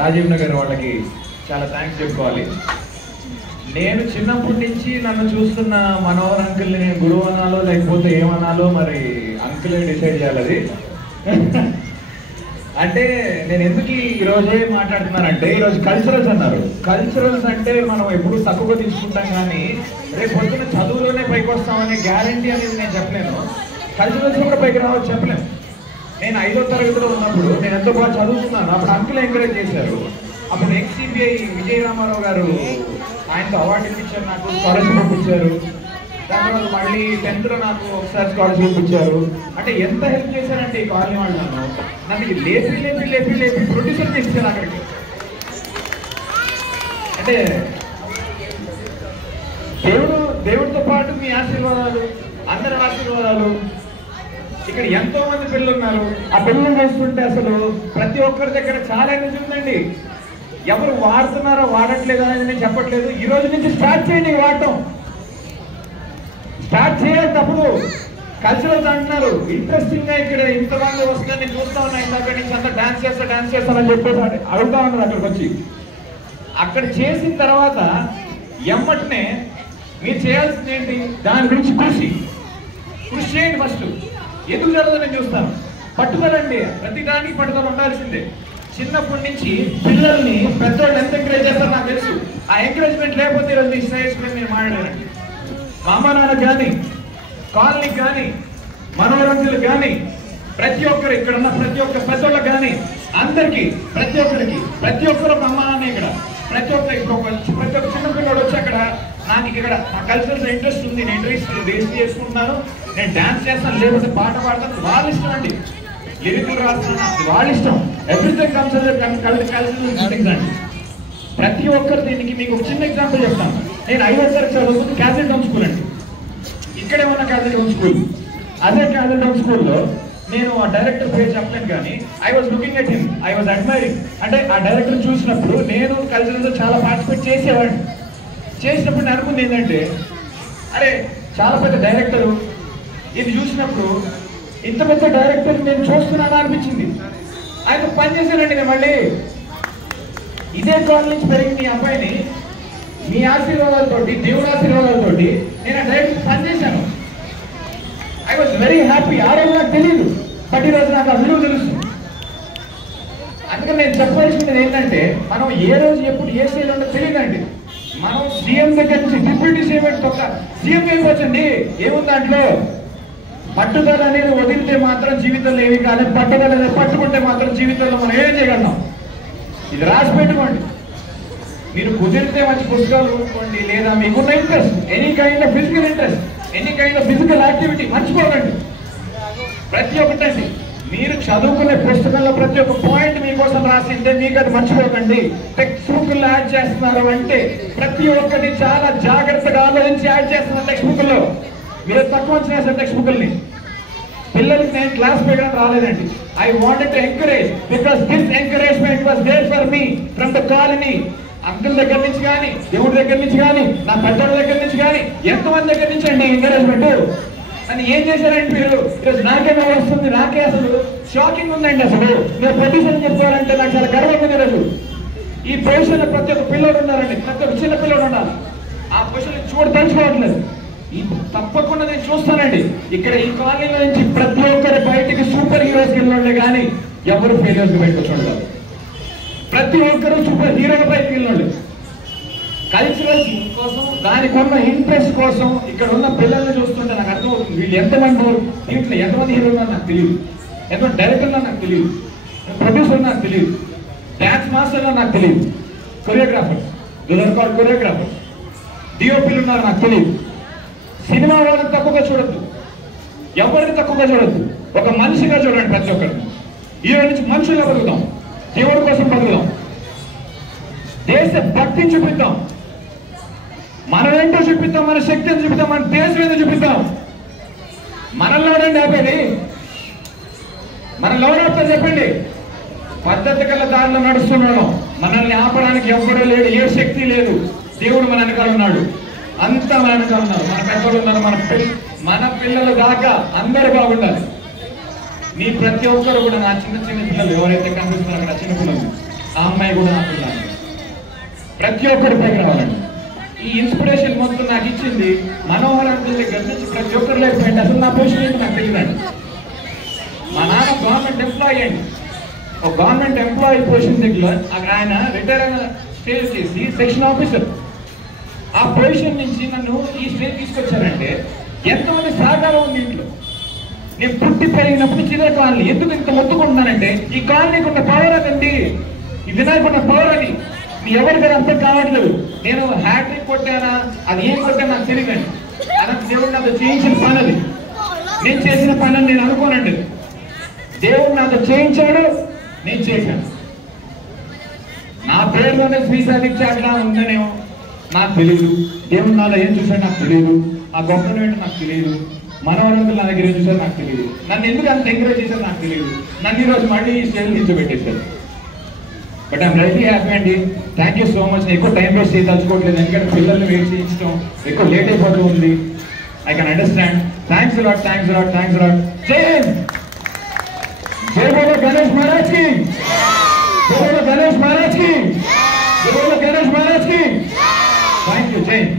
రాజీవ్ నగర్ వాళ్ళకి చాలా థ్యాంక్స్ చెప్పుకోవాలి. నేను చిన్నప్పటి నుంచి నన్ను చూస్తున్న మనోహర్ అంకుల్ని నేను గురువు అనాలో లేకపోతే ఏమనాలో మరి అంకులే డిసైడ్ చేయాలి. అది అంటే నేను ఎందుకు ఈరోజే మాట్లాడుతున్నానంటే, ఈరోజు కల్చరల్స్ అన్నారు. కల్చరల్స్ అంటే మనం ఎప్పుడు తక్కువగా తీసుకుంటాం, కానీ రేపు పొద్దున్న చదువులోనే పైకి వస్తామనే గ్యారంటీ అనేది నేను చెప్పలేను. కల్చరల్స్ కూడా పైకి రావచ్చు చెప్పలేను. నేను 5వ తరగతిలో ఉన్నప్పుడు నేను ఎంతో బాగా చదువుతున్నాను. అప్పుడు అంకుల్ ఎంకరేజ్ చేశారు. అప్పుడు ఎక్స్సిబిఐ విజయ రామారావు గారు ఆయనతో అవార్డు ఇప్పించారు, నాకు స్కాలర్షిప్ ఇచ్చారు. దాని తర్వాత మళ్ళీ 10th లో నాకు ఒకసారి స్కాలర్షిప్ ఇచ్చారు. అంటే ఎంత హెల్ప్ చేశారంటే ఈ కాలనీ వాళ్ళు నన్ను లేపి లేపి లేపి లేపి ప్రొడ్యూసర్ చేశారు అక్కడికి. అంటే దేవుడితో పాటు మీ ఆశీర్వాదాలు, అందరి ఆశీర్వాదాలు. ఇక్కడ ఎంతో మంది పిల్లలు ఉన్నారు. ఆ పిల్లలు చూస్తుంటే అసలు ప్రతి ఒక్కరి దగ్గర చాలా ఎనర్జీ ఉందండి. ఎవరు వాడుతున్నారో వాడట్లేదు అనేది నేను చెప్పట్లేదు. ఈ రోజు నుంచి స్టార్ట్ చేయండి వాడటం. స్టార్ట్ చేయాలి తప్పుడు. కల్చరల్స్ అంటున్నారు, ఇంట్రెస్టింగ్ గా ఇక్కడ ఇంతమంది వస్తుందని నేను చూస్తా ఉన్నా. ఇందాక నుంచి అంతా డాన్స్ చేస్తానని చెప్పేసి అడుగుతా ఉన్నారు. అక్కడికి వచ్చి అక్కడ చేసిన తర్వాత ఎమ్మటనే మీరు చేయాల్సింది ఏంటి, దాని గురించి కృషి చేయండి. ఫస్ట్ ఎందుకు జరగదు నేను చూస్తాను. పట్టుదల అండి, ప్రతి దానికి పట్టుదల ఉండాల్సిందే. చిన్నప్పటి నుంచి పిల్లల్ని పెద్దవాళ్ళు ఎంత ఎంకరేజ్ చేస్తారో నాకు తెలుసు. ఆ ఎంకరేజ్మెంట్ లేకపోతే ఈరోజు ఈ స్టేజ్ మీద నేను మాట్లాడానండి. మా అమ్మ నాన్న కానీ, కాలనీకి కానీ, మనోరంగులకు కానీ, ప్రతి ఒక్కరు ఇక్కడ ఉన్న ప్రతి ఒక్క పెద్దోళ్ళకి కానీ, అందరికీ ప్రతి ఒక్కరు అమ్మ నాన్న ఇక్కడ ప్రతి ఒక్క చిన్న పిల్లడు వచ్చి అక్కడ నాకు ఇక్కడ నా కల్చరల్ ఇంట్రెస్ట్ ఉంది, నేను రిజిస్టర్ చేసుకుంటున్నాను, నేను డాన్స్ చేస్తాను, లేకపోతే పాట పాడతాను, వాళ్ళ ఇష్టం అండి. లిరికల్ రాస్తున్నాను, వాళ్ళ ఇష్టం. ఎవ్రీథింగ్ కల్చరల్ అండి. ప్రతి ఒక్కరు దీనికి మీకు ఒక చిన్న ఎగ్జాంపుల్ చెప్తాను. నేను 5వ తరగతి చదువుకుంది క్యాథలిక్ టౌన్ స్కూల్ అండి. ఇక్కడే ఉన్న క్యాథలిక్ టౌన్ స్కూల్. అదే క్యాథలిక్ టౌన్ స్కూల్లో నేను ఆ డైరెక్టర్ పేరు చెప్పలేను, కానీ I was looking at him, I was admiring. అంటే ఆ డైరెక్టర్ చూసినప్పుడు నేను కల్చరల్తో చాలా పార్టిసిపేట్ చేసేవాడిని. చేసినప్పుడు నేను అనుకుంది ఏంటంటే, అరే చాలా పెద్ద డైరెక్టరు, ఇది చూసినప్పుడు ఇంత పెద్ద డైరెక్టర్ నేను చూస్తున్నాను అనిపించింది. ఆయన పని చేశానండి. నేను మళ్ళీ ఇదే కాలేజ్ నుంచి పెరిగిన మీ అబ్బాయిని మీ ఆశీర్వాదాలతోటి, దేవుడి ఆశీర్వాదాలతోటి నేను ఆ డైరెక్టర్ పని చేశాను. I was very happy. ఆ రోజు నాకు తెలియదు, బట్ ఈరోజు నాకు ఆ విలువ తెలుస్తుంది. అందుకని నేను చెప్పాల్సింది ఏంటంటే, మనం ఏ రోజు ఎప్పుడు ఏ స్టేజ్లో ఉందో తెలియదండి. మనం సీఎం దగ్గర నుంచి డిప్యూటీ సీఎం అయిపోవచ్చండి. ఏముంది దాంట్లో? పట్టుదల అనేది వదిలితే మాత్రం జీవితంలో ఏమి కాదు. పట్టుదల అనేది పట్టుకుంటే మాత్రం జీవితంలో మనం ఏం చేయగలం. ఇది రాసి పెట్టుకోండి. మీరు కుదిరితే మంచి పుస్తకాలు చదువుకోండి, లేదా మీకున్న interest, any kind of physical interest, any kind of physical activity మర్చిపోకండి. ప్రతి ఒక్కటండి, మీరు చదువుకునే పుస్తకంలో ప్రతి ఒక్క పాయింట్ మీకోసం రాసిందే, మీకు అది మర్చిపోకండి. టెక్స్ట్ బుక్లు యాడ్ చేస్తున్నారు అంటే ప్రతి ఒక్కటి చాలా జాగ్రత్తగా ఆలోచించి యాడ్ చేస్తున్నారు టెక్స్ట్ బుక్లో. మీరు తక్కువ చేసిన టెక్స్ట్ బుక్ని పిల్లలకి నేను క్లాస్ పెట్టడం రాలేదండి. I wanted to encourage, because this encouragement was there for me from the colony. Uncle దగ్గర నుంచి కానీ, దేవుడి దగ్గర నుంచి కానీ, నా పెద్దోళ్ళ దగ్గర నుంచి కానీ, ఎంతమంది దగ్గర నుంచి అండి ఎంకరేజ్మెంట్. అని ఏం చేశారంటే మీరు ఈరోజు నాకే వస్తుంది, నాకే అసలు షాకింగ్ ఉందండి. అసలు నేను ప్రొడ్యూసర్ చెప్పుకోవాలంటే నాకు చాలా గర్వంగా ఉంది. ఈరోజు ఈ పొజిషన్లో ప్రతి ఒక్క పిల్లలు ఉన్నారండి, ప్రతి ఒక్క చిన్న పిల్లలు ఉన్నారు. ఆ పొజిషన్ తలుచుకోవట్లేదు. తప్పకుండా నేను చూస్తానండి. ఇక్కడ ఈ కాలనీలో నుంచి ప్రతి ఒక్కరు బయటికి సూపర్ హీరోస్ వెళ్ళండి, కానీ ఎవరు ఫెయిల్యూర్స్ బయటకు చూడాలి. ప్రతి ఒక్కరు సూపర్ హీరోల బయటకు వెళ్ళండి. కల్చరల్స్ కోసం, దానికి ఉన్న ఇంట్రెస్ట్ కోసం ఇక్కడ ఉన్న పిల్లల్ని చూస్తుంటే నాకు అర్థమవుతుంది, వీళ్ళు ఎంతమంది దీంట్లో ఎంతమంది హీరోలు ఉన్నారు నాకు తెలియదు, ఎంతమంది డైరెక్టర్లు నాకు తెలియదు, ప్రొడ్యూసర్ నాకు తెలియదు, డాన్స్ మాస్టర్లు నాకు తెలియదు, కొరియోగ్రాఫర్స్, కొరియోగ్రాఫర్స్, డిఓపీలు ఉన్నారు నాకు తెలియదు. సినిమా వాళ్ళని తక్కువగా చూడద్దు, ఎవరిని తక్కువగా చూడద్దు. ఒక మనిషిగా చూడండి ప్రతి ఒక్కరిని. ఈ రోజు నుంచి మనుషులుగా బతుకుదాం, దేవుడి కోసం బతుకుదాం, దేశ భక్తిని చూపిద్దాం, మనం ఏంటో చూపిద్దాం, మన శక్తిని చూపిద్దాం, మన దేశం ఏదో చూపిద్దాం. మనల్ని ఎవరండి ఆపేది? మనల్ని ఎవరు ఆపుతారు చెప్పండి? పద్ధతి గల దారిలో నడుస్తున్నాడు. మనల్ని ఆపడానికి ఎవ్వరూ లేడు, ఏ శక్తి లేదు. దేవుడు మన వెనకాల ఉన్నాడు, అంతా మన వెనకాల ఉన్నారు. మన పెద్దలు ఉన్నారు, మన పిల్లలు దాకా అందరూ బాగుండాలి. మీ ప్రతి ఒక్కరు కూడా, నా చిన్న చిన్న పిల్లలు ఎవరైతే కనిపిస్తున్నారో అక్కడ చిన్న పిల్లలు ఆ అమ్మాయి కూడా నాకు ప్రతి ఒక్కరి పైకి రావాలండి. ఈ ఇన్స్పిరేషన్ మొత్తం నాకు ఇచ్చింది మనోహర్ అంకుల్ దగ్గర నుంచి ప్రతి ఒక్కరు లేకపోయింది. అసలు నా పొజిషన్ ఏంటి నాకు తెలియదండి. మా నాన్న గవర్నమెంట్ ఎంప్లాయీ అండి. ఒక గవర్నమెంట్ ఎంప్లాయీ పొజిషన్ దగ్గర ఆయన రిటైర్ అయిన స్టేజ్ చేసి సెక్షన్ ఆఫీసర్. ఆ పొజిషన్ నుంచి నన్ను ఈ స్టేజ్ తీసుకొచ్చారంటే ఎంతమంది సహకారం ఉంది ఇంట్లో. నేను పుట్టి పెరిగినప్పుడు చిన్న కాలనీ ఎందుకు ఇంత మొత్తుకుంటున్నానంటే ఈ కాలనీకి ఉన్న పవర్ అదండి, ఈ వినాయకు ఉన్న పవర్ అని మీ ఎవరికైనా అర్థం కావట్లేదు. నేను హ్యాట్రిక్ కొట్టానా అది ఏం కొట్టాను నాకు తెలియదండి. అలాంటి దేవుడు నాతో చేయించిన పని అది. నేను చేసిన పని అని నేను అనుకోనండి. దేవుడు నాతో చేయించాడు, నేను చేశాను. నా పేరులోనే శ్రీసాధిక్ష అట్లా ఉందనేమో నాకు తెలియదు. దేవుడు నాలో ఏం చూశాడు నాకు తెలియదు. ఆ గొప్పను ఏంటో నాకు తెలియదు. మనోహరంతులు నా దగ్గర ఏం చూశారు నాకు తెలియదు. నన్ను ఎందుకు అంత ఎంకరేజ్ చేశారు నాకు తెలియదు. నన్ను ఈరోజు మళ్ళీ ఈ స్టేజ్ నిల్చోబెట్టేశారు. బట్ ఐఎమ్ రియల్లీ హ్యాపీ అండి. Thank you so much. ఎక్కువ టైం వేస్ట్ చేయదలుచుకోవట్లేదు, ఎందుకంటే పిల్లల్ని వెయిట్ చేయించడం ఎక్కువ లేట్ అయిపోతూ ఉంది. I can understand. Thanks lot, thanks lot, thanks lot. Jai Hind. జై బోలో గణేష్ మహారాజ్ కి, జై బోలో గణేష్ మహారాజ్ కి, జై బోలో గణేష్ మహారాజ్ కి. Thank you. జై హింద్.